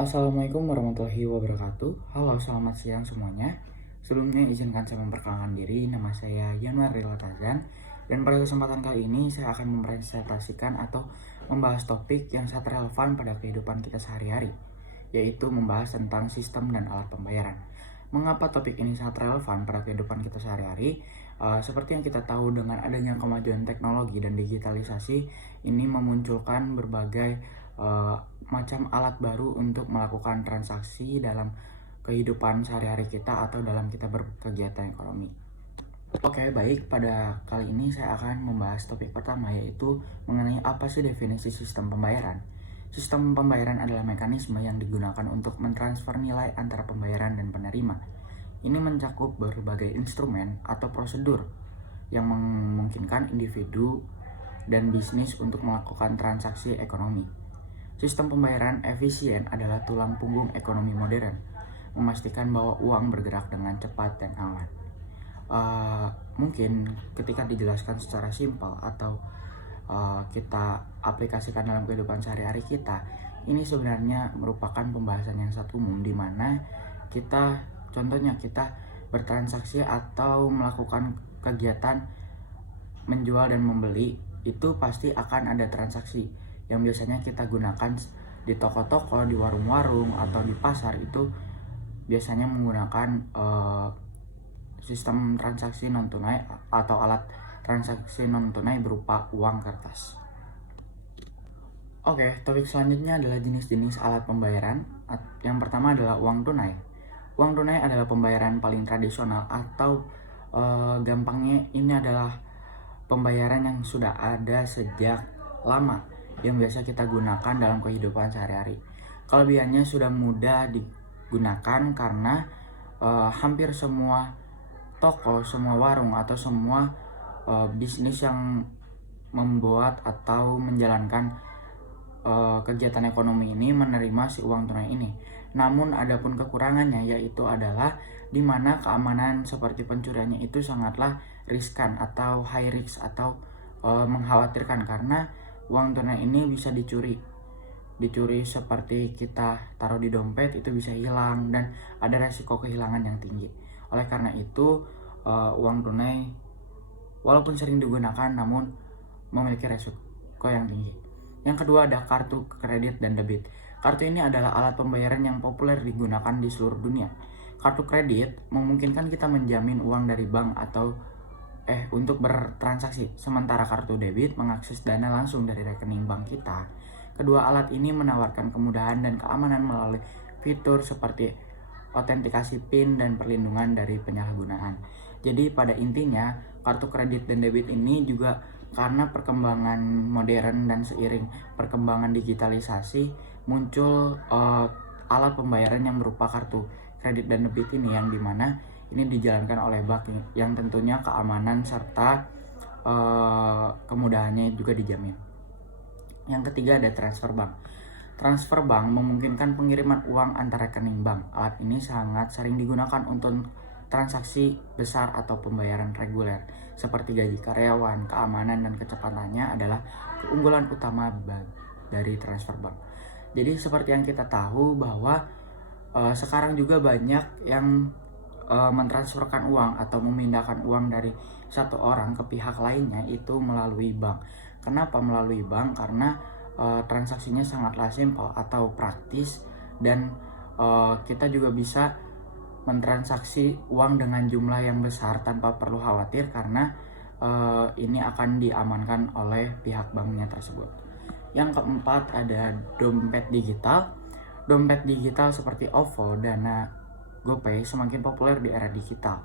Assalamualaikum warahmatullahi wabarakatuh. Halo, selamat siang semuanya. Sebelumnya izinkan saya memperkenalkan diri. Nama saya Yanuar Latazan. Dan pada kesempatan kali ini saya akan mempresentasikan atau membahas topik yang sangat relevan pada kehidupan kita sehari-hari, yaitu membahas tentang sistem dan alat pembayaran. Mengapa topik ini sangat relevan pada kehidupan kita sehari-hari? Seperti yang kita tahu, dengan adanya kemajuan teknologi dan digitalisasi, ini memunculkan berbagai uh, macam alat baru untuk melakukan transaksi dalam kehidupan sehari-hari kita atau dalam kita berkegiatan ekonomi. Oke, baik. Pada kali ini saya akan membahas topik pertama, yaitu mengenai apa sih definisi sistem pembayaran. Sistem pembayaran adalah mekanisme yang digunakan untuk mentransfer nilai antara pembayaran dan penerima. Ini mencakup berbagai instrumen atau prosedur yang memungkinkan individu dan bisnis untuk melakukan transaksi ekonomi. Sistem pembayaran efisien adalah tulang punggung ekonomi modern, memastikan bahwa uang bergerak dengan cepat dan aman. Mungkin ketika dijelaskan secara simpel atau kita aplikasikan dalam kehidupan sehari-hari kita, ini sebenarnya merupakan pembahasan yang sangat umum, di mana kita, contohnya kita bertransaksi atau melakukan kegiatan menjual dan membeli, itu pasti akan ada transaksi yang biasanya kita gunakan di toko-toko, di warung-warung, atau di pasar. Itu biasanya menggunakan sistem transaksi non tunai atau alat transaksi non tunai berupa uang kertas. Oke, topik selanjutnya adalah jenis-jenis alat pembayaran. Yang pertama adalah uang tunai. Uang tunai adalah pembayaran paling tradisional atau gampangnya ini adalah pembayaran yang sudah ada sejak lama, yang biasa kita gunakan dalam kehidupan sehari-hari. Kelebihannya sudah mudah digunakan karena hampir semua toko, semua warung, atau semua bisnis yang membuat atau menjalankan kegiatan ekonomi ini menerima si uang tunai ini. Namun adapun kekurangannya, yaitu adalah di mana keamanan seperti pencuriannya itu sangatlah riskan atau high risk atau mengkhawatirkan, karena uang tunai ini bisa dicuri seperti kita taruh di dompet itu bisa hilang dan ada resiko kehilangan yang tinggi. Oleh karena itu uang tunai walaupun sering digunakan namun memiliki resiko yang tinggi. Yang kedua ada kartu kredit dan debit. Kartu ini adalah alat pembayaran yang populer digunakan di seluruh dunia. Kartu kredit memungkinkan kita menjamin uang dari bank atau untuk bertransaksi, sementara kartu debit mengakses dana langsung dari rekening bank kita. Kedua alat ini menawarkan kemudahan dan keamanan melalui fitur seperti autentikasi PIN dan perlindungan dari penyalahgunaan. Jadi pada intinya, kartu kredit dan debit ini juga karena perkembangan modern dan seiring perkembangan digitalisasi, muncul alat pembayaran yang berupa kartu kredit dan debit ini, yang dimana ini dijalankan oleh bank yang tentunya keamanan serta kemudahannya juga dijamin. Yang ketiga ada transfer bank. Transfer bank memungkinkan pengiriman uang antar rekening bank. Alat ini sangat sering digunakan untuk transaksi besar atau pembayaran reguler seperti gaji karyawan. Keamanan dan kecepatannya adalah keunggulan utama dari transfer bank. Jadi seperti yang kita tahu bahwa sekarang juga banyak yang mentransferkan uang atau memindahkan uang dari satu orang ke pihak lainnya itu melalui bank. Kenapa melalui bank? Karena transaksinya sangatlah simpel atau praktis, dan kita juga bisa mentransaksi uang dengan jumlah yang besar tanpa perlu khawatir, karena ini akan diamankan oleh pihak banknya tersebut. Yang keempat ada dompet digital. Dompet digital seperti OVO, Dana, GoPay semakin populer di era digital.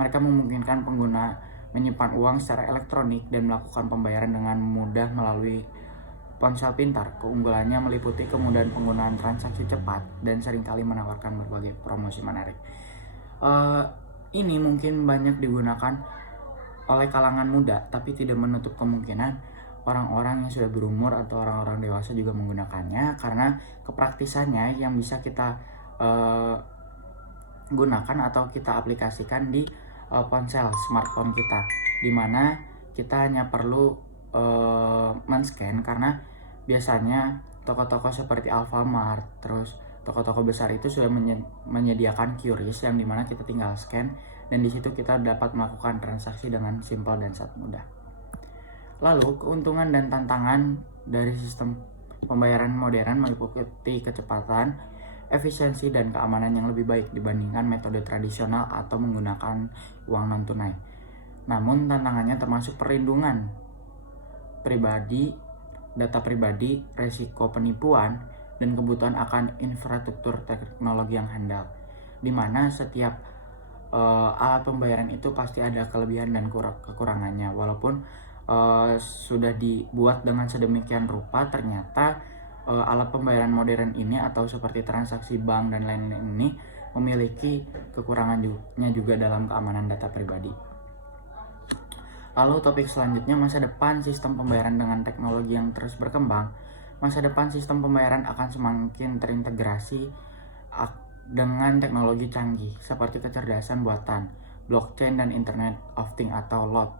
Mereka memungkinkan pengguna menyimpan uang secara elektronik dan melakukan pembayaran dengan mudah melalui ponsel pintar. Keunggulannya meliputi kemudahan penggunaan transaksi cepat dan seringkali menawarkan berbagai promosi menarik. Ini mungkin banyak digunakan oleh kalangan muda, tapi tidak menutup kemungkinan orang-orang yang sudah berumur atau orang-orang dewasa juga menggunakannya, karena kepraktisannya yang bisa kita gunakan atau kita aplikasikan di ponsel smartphone kita, dimana kita hanya perlu men-scan, karena biasanya toko-toko seperti Alfamart, terus Toko-toko besar itu sudah menyediakan QRIS yang dimana kita tinggal scan dan di situ kita dapat melakukan transaksi dengan simpel dan sangat mudah. Lalu keuntungan dan tantangan dari sistem pembayaran modern meliputi kecepatan, efisiensi dan keamanan yang lebih baik dibandingkan metode tradisional atau menggunakan uang non tunai. Namun tantangannya termasuk perlindungan pribadi, data pribadi, resiko penipuan, dan kebutuhan akan infrastruktur teknologi yang handal, di mana setiap alat pembayaran itu pasti ada kelebihan dan kekurangannya. Walaupun sudah dibuat dengan sedemikian rupa, ternyata alat pembayaran modern ini atau seperti transaksi bank dan lain-lain ini memiliki kekurangannya juga dalam keamanan data pribadi. Lalu topik selanjutnya, masa depan sistem pembayaran dengan teknologi yang terus berkembang. Masa depan sistem pembayaran akan semakin terintegrasi dengan teknologi canggih seperti kecerdasan buatan, blockchain dan Internet of Things atau LOT.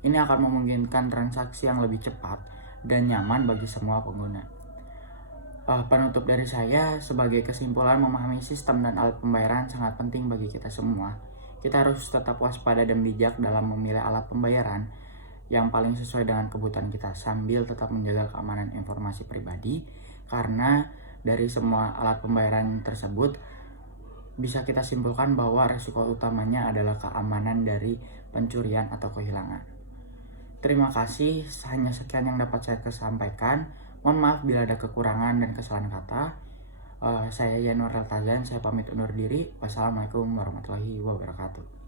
Ini akan memungkinkan transaksi yang lebih cepat dan nyaman bagi semua pengguna. Penutup dari saya, sebagai kesimpulan, memahami sistem dan alat pembayaran sangat penting bagi kita semua. Kita harus tetap waspada dan bijak dalam memilih alat pembayaran yang paling sesuai dengan kebutuhan kita sambil tetap menjaga keamanan informasi pribadi, karena dari semua alat pembayaran tersebut bisa kita simpulkan bahwa risiko utamanya adalah keamanan dari pencurian atau kehilangan. Terima kasih, hanya sekian yang dapat saya sampaikan. Mohon maaf bila ada kekurangan dan kesalahan kata. Saya Yanuar Tazan, saya pamit undur diri. Wassalamualaikum warahmatullahi wabarakatuh.